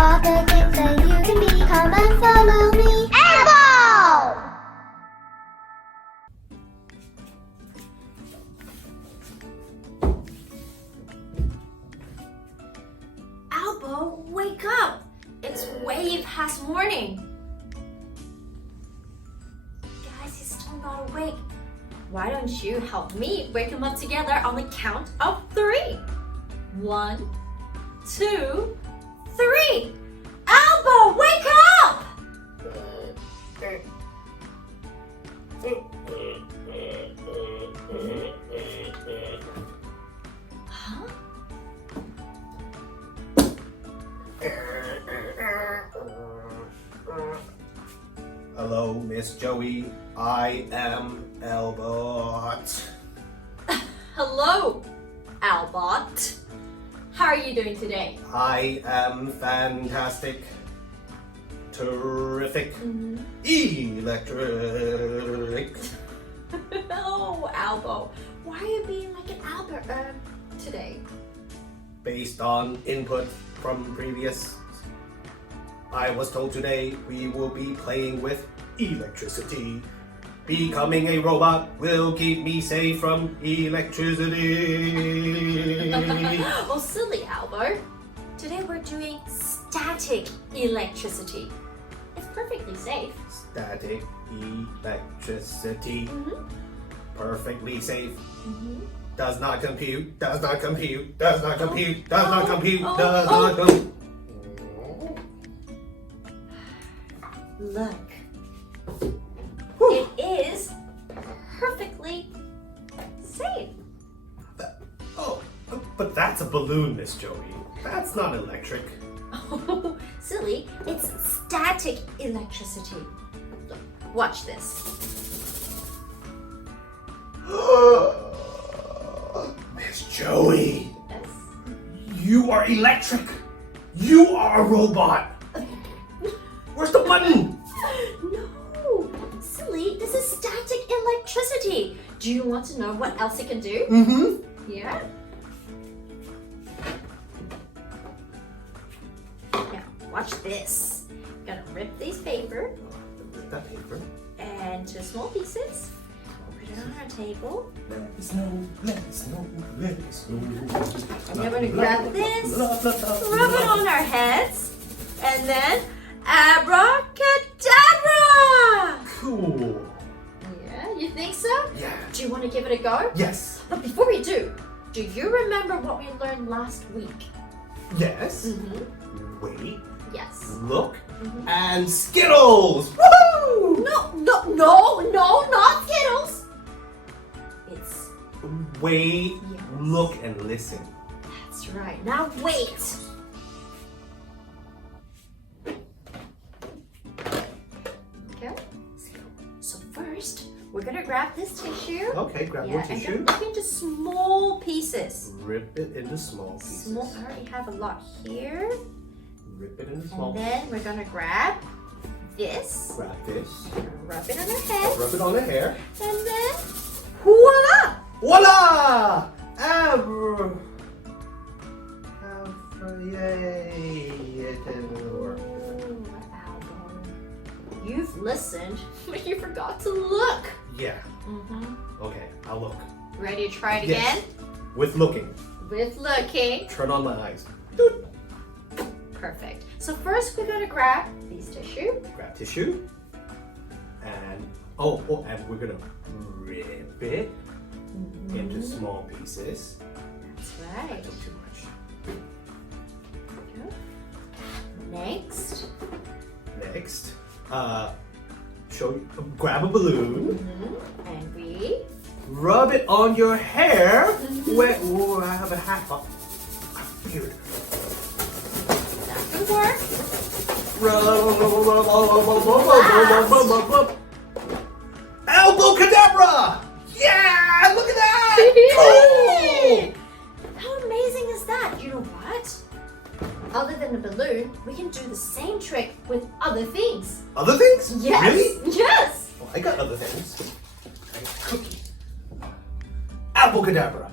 all the things that you can be. Come and follow me. Albo! Albo, wake up! It's way past morning. Guys, he's still not awake. Why don't you help me wake him up together on the count of 3? 1, 2, 3. Albo, wake up! Huh? Hello, Miss Joey. I am Albot. Hello, Albot. How are you doing today? I am fantastic, terrific, electric. Oh, Albo, why are you being like an Albert today? Based on input from previous, I was told today we will be playing with electricity. Becoming a robot will keep me safe from electricity. Oh, silly Albo. Today we're doing static electricity. It's perfectly safe. Static electricity. Perfectly safe. Does not compute, does not compute, does not compute, does not compute, does not compute. Look. It is perfectly safe. Oh, but that's a balloon, Miss Joey. That's not electric. Oh, silly. It's static electricity. Look, watch this. Miss Joey, Yes. you are electric. You are a robot. Where's the button? No, silly. This is static electricity. Do you want to know what else it can do? Yeah. Now, watch this. I'm gonna rip this paper Rip that paper. into small pieces. Put it on our table. Let us know, let us know, let us know. And then we're gonna grab this, rub it on our heads, and then abracadabra! Cool. Yeah, you think so? Yeah. Do you want to give it a go? Yes. But before we do you remember what we learned last week? Yes. Wait. Yes. Look. And Skittles! Woo! No, not Skittles. It's Wait, Yes. look, and listen. That's right. Now wait. Okay. So first, we're gonna grab this tissue. Okay, grab more tissue. And rip into small pieces. Rip it into small pieces. I already have a lot here. Rip it into small And pieces. then we're gonna grab this. Grab this. Rub it on our head. Rub it on the hair. And then, voila! Voila! Yay! It didn't work. Oh, Albo. You've listened, but you forgot to look. Yeah. Okay, I'll look. Ready to try it Yes. again? With looking. With looking. Turn on my eyes. Doot. Perfect. So first we're gonna grab these tissue. Grab tissue. And and we're gonna rip it into small pieces. That's I right. took too much. Next. Next, grab a balloon, And we rub it on your hair. I have a hat on. Beard. that could work. Albo cadabra! Yeah! Look at that! Yay! Cool! How amazing is that? You know what? Other than a balloon, we can do the same trick with other things. Other things? Yes. Really? Yes. Well, I got other things. Cookie. Albo cadabra.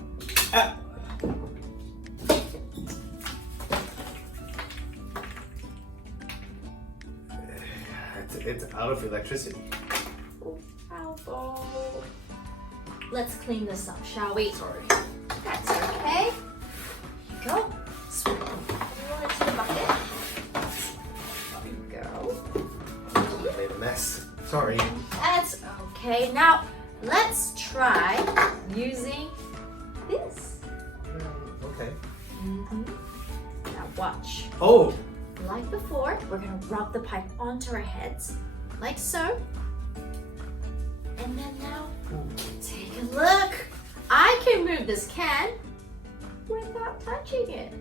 it's out of electricity. Albo. Let's clean this up, shall we? Sorry. That's okay. Here you go. Swirl into the bucket. There you go. I made a mess. Sorry. That's okay. Now, let's try using this. Okay. Now watch. Oh, Like before, we're gonna rub the pipe onto our heads, like so. And then now, take a look. I can move this can without touching it.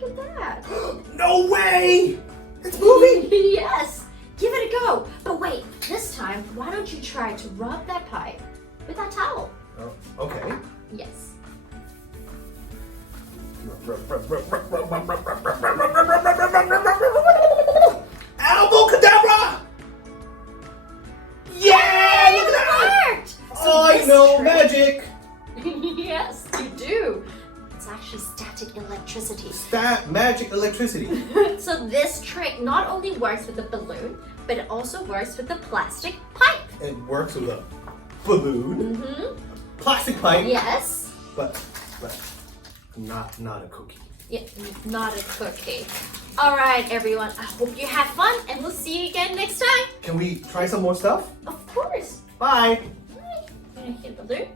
Look at that. no way! It's moving! Yes, give it a go. But wait, this time, why don't you try to rub that pipe with that towel? Oh, okay. Yes. Albo cadabra! Yeah! Look at that! It worked! Oh, I this know trick- magic! Yes, you do. It's actually static electricity. Magic electricity. So this trick not only works with the balloon, but it also works with the plastic pipe. It works with a balloon, plastic pipe, Yes. but not a cookie. Yeah, not a cookie. All right, everyone. I hope you have fun, and we'll see you again next time. Can we try some more stuff? Of course. Bye! Bye. You gonna hit the balloon?